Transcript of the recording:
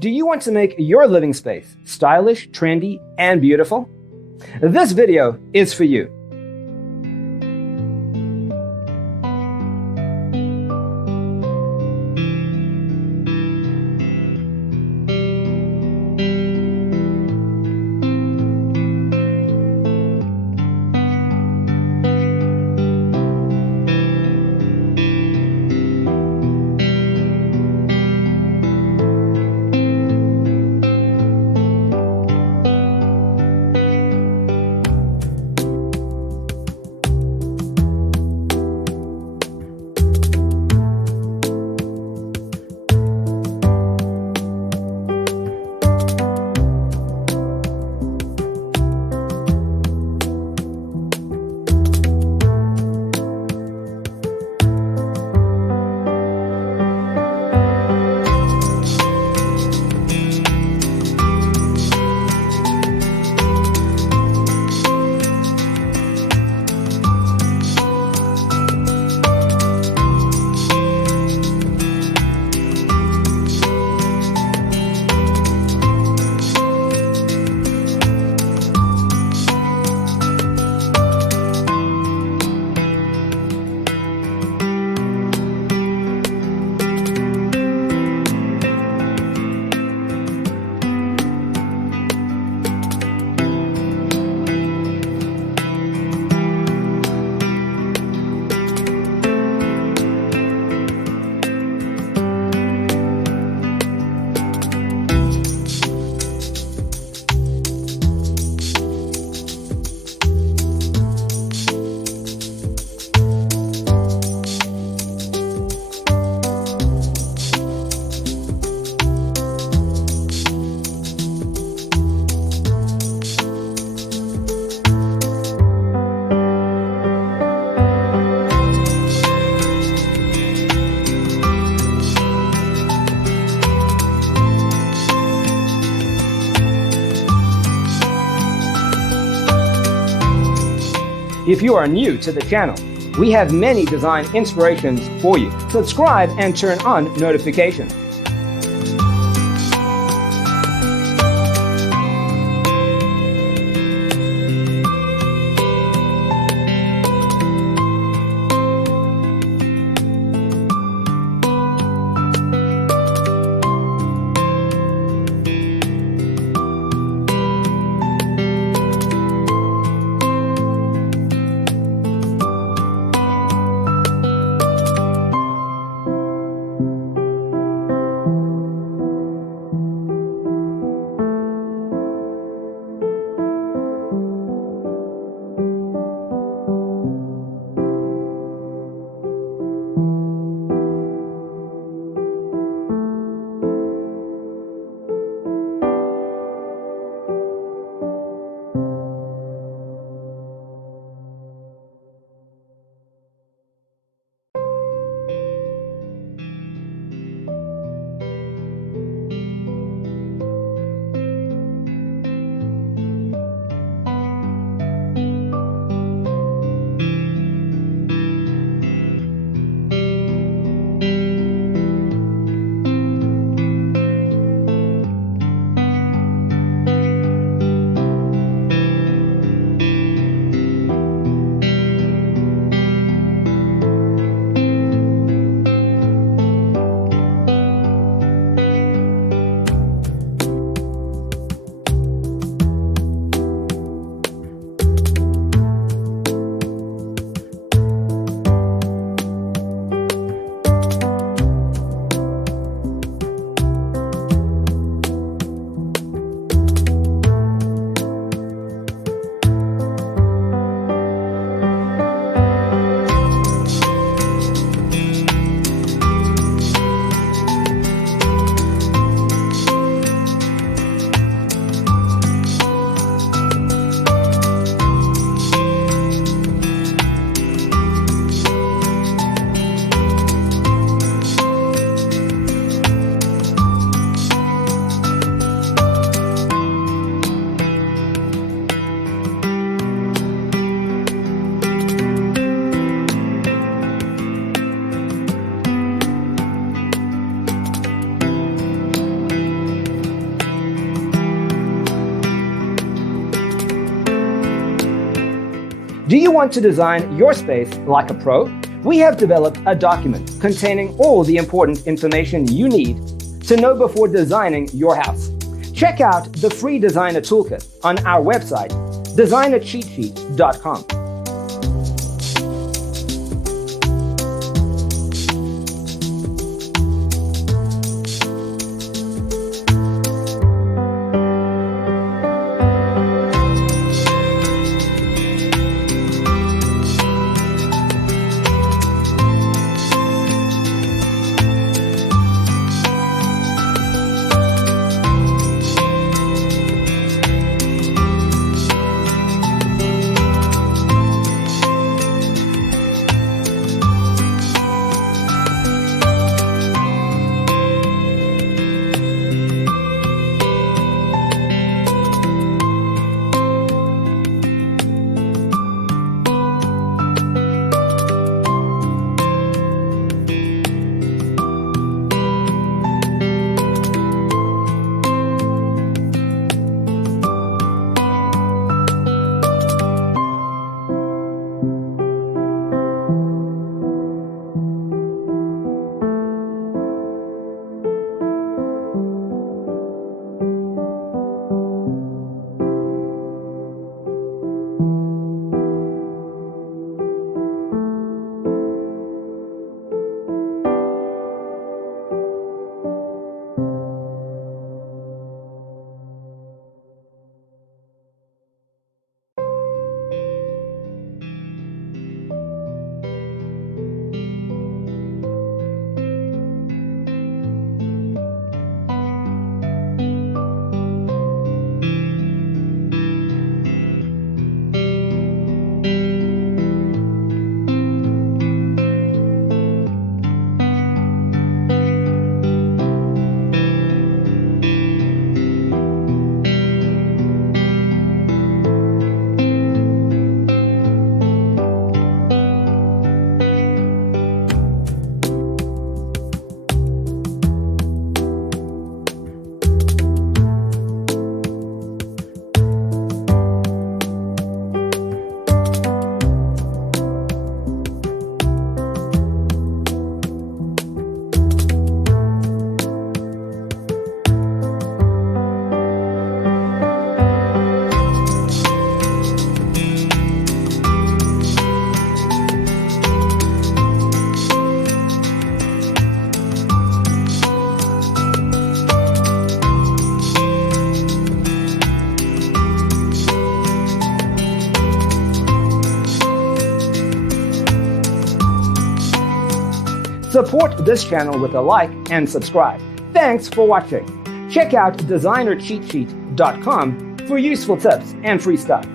Do you want to make your living space stylish, trendy, and beautiful? This video is for you. If you are new to the channel, we have many design inspirations for you. Subscribe and turn on notifications. Do you want to design your space like a pro? We have developed a document containing all the important information you need to know before designing your house. Check out the free designer toolkit on our website, designercheatsheet.com. Support this channel with a like and subscribe. Thanks for watching. Check out designercheatsheet.com for useful tips and free stuff.